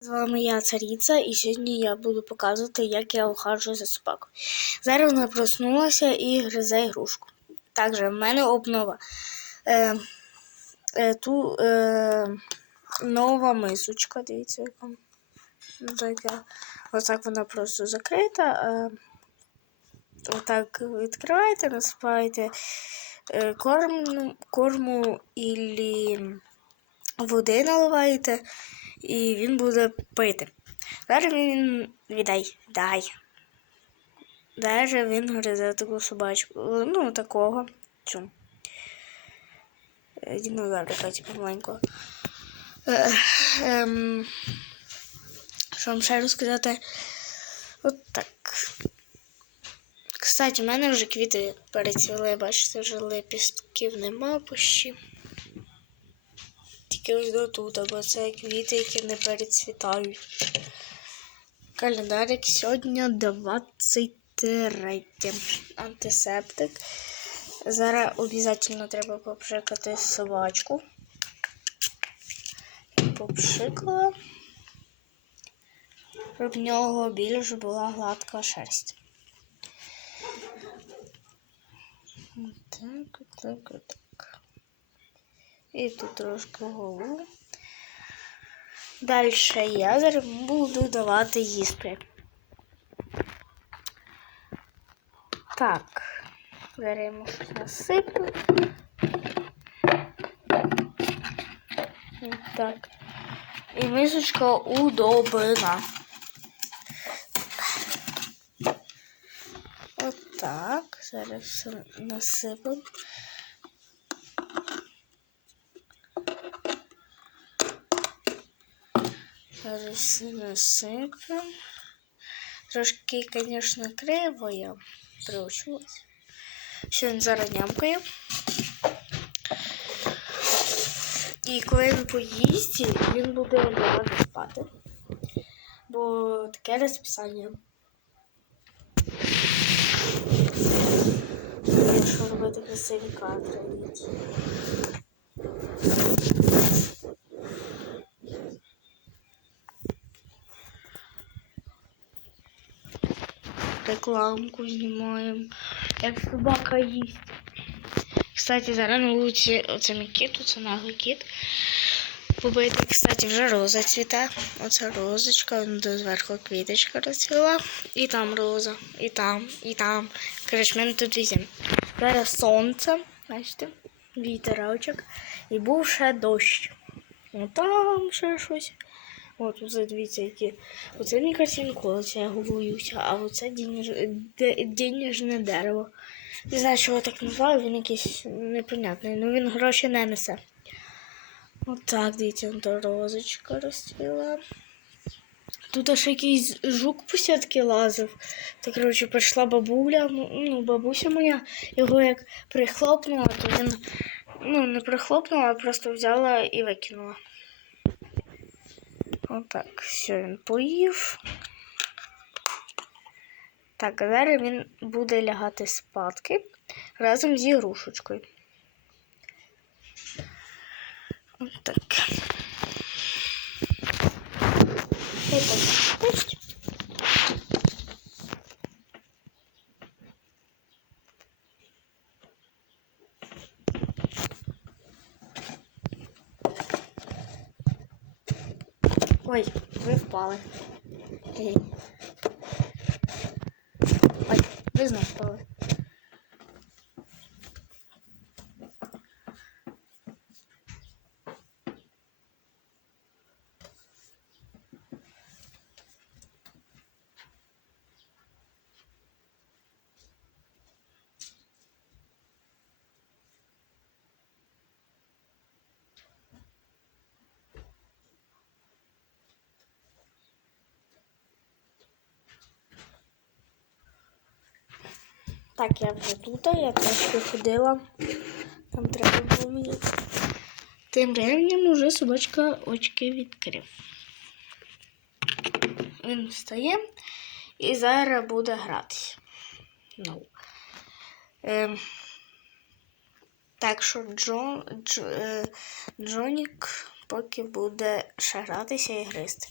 З вами я цариця, і сьогодні я буду показувати, як я ухажую за собакою. Зараз вона проснулася і гризе ігрушку. Також в мене обнова. Е, е, ту е, нова мисочка, дивіться, яка. Ну, така. Отак вона просто закрита. Е, отак відкриваєте, насипаєте е, корм, корму і води наливаєте і він буде пити. Зараз він віддай, дай. Даже він гризе таку собачку. Ну, такого. Чому? Е, Динозаврика, типу, маленького. Е, ем, що вам ще розказати? От так. Кстати, в мене вже квіти перецвіли, бачите, вже лепістків нема пощі. Ось тут, бо це квіти, які не перецвітають. Календарик сьогодні 23. Антисептик. Зараз обов'язково треба попшикати собачку. Попшикала. Щоб в нього більш була гладка шерсть. Так, так, так. І тут трошки голову. Далі я зараз буду давати їсти. Так, зараз йому щось насиплю. Так. І мисочка удобрена. Отак. Зараз все насипемо. Все. Трошки, звісно, криво я приучилась. Що він зараз нямкає. І коли він поїсть, він буде лягати спати. Бо таке розписання. Що робити красиві кадри. Рекламку знімаємо, як собака їсть. Кстати, зараз вулиці оце мій кіт, оце наглий кіт. Побити, кстати, вже роза цвіте. Оце розочка, до зверху квіточка розцвіла. І там роза, і там, і там. Коротше, мене тут візьме. Зараз сонце, бачите, вітерочок. І був ще дощ. О, там ще щось. От, оце дивіться, які. Оце мій картинку, оце я боюся, а оце денеж... денежне дерево. Не знаю, чого так назвав, він якийсь непонятний, ну він гроші не несе. Отак, дивіться, то розочка розцвіла. Тут ще якийсь жук по лазив. Так, коротше, прийшла бабуля, ну, бабуся моя, його як прихлопнула, то він, ну, не прихлопнула, а просто взяла і викинула. Отак, все, він поїв. Так, зараз він буде лягати спадки разом з ігрушечкою. Отак. Ось Пусть. Ой, ви впали. Ой, ви знову впали. Так, я вже тут, я трошки ходила. Там треба було мені. Тим временем уже собачка очки відкрив. Він встає і зараз буде гратися. Ну. Ем, так що Джо, Дж, е, Джонік поки буде ще гратися і гризти.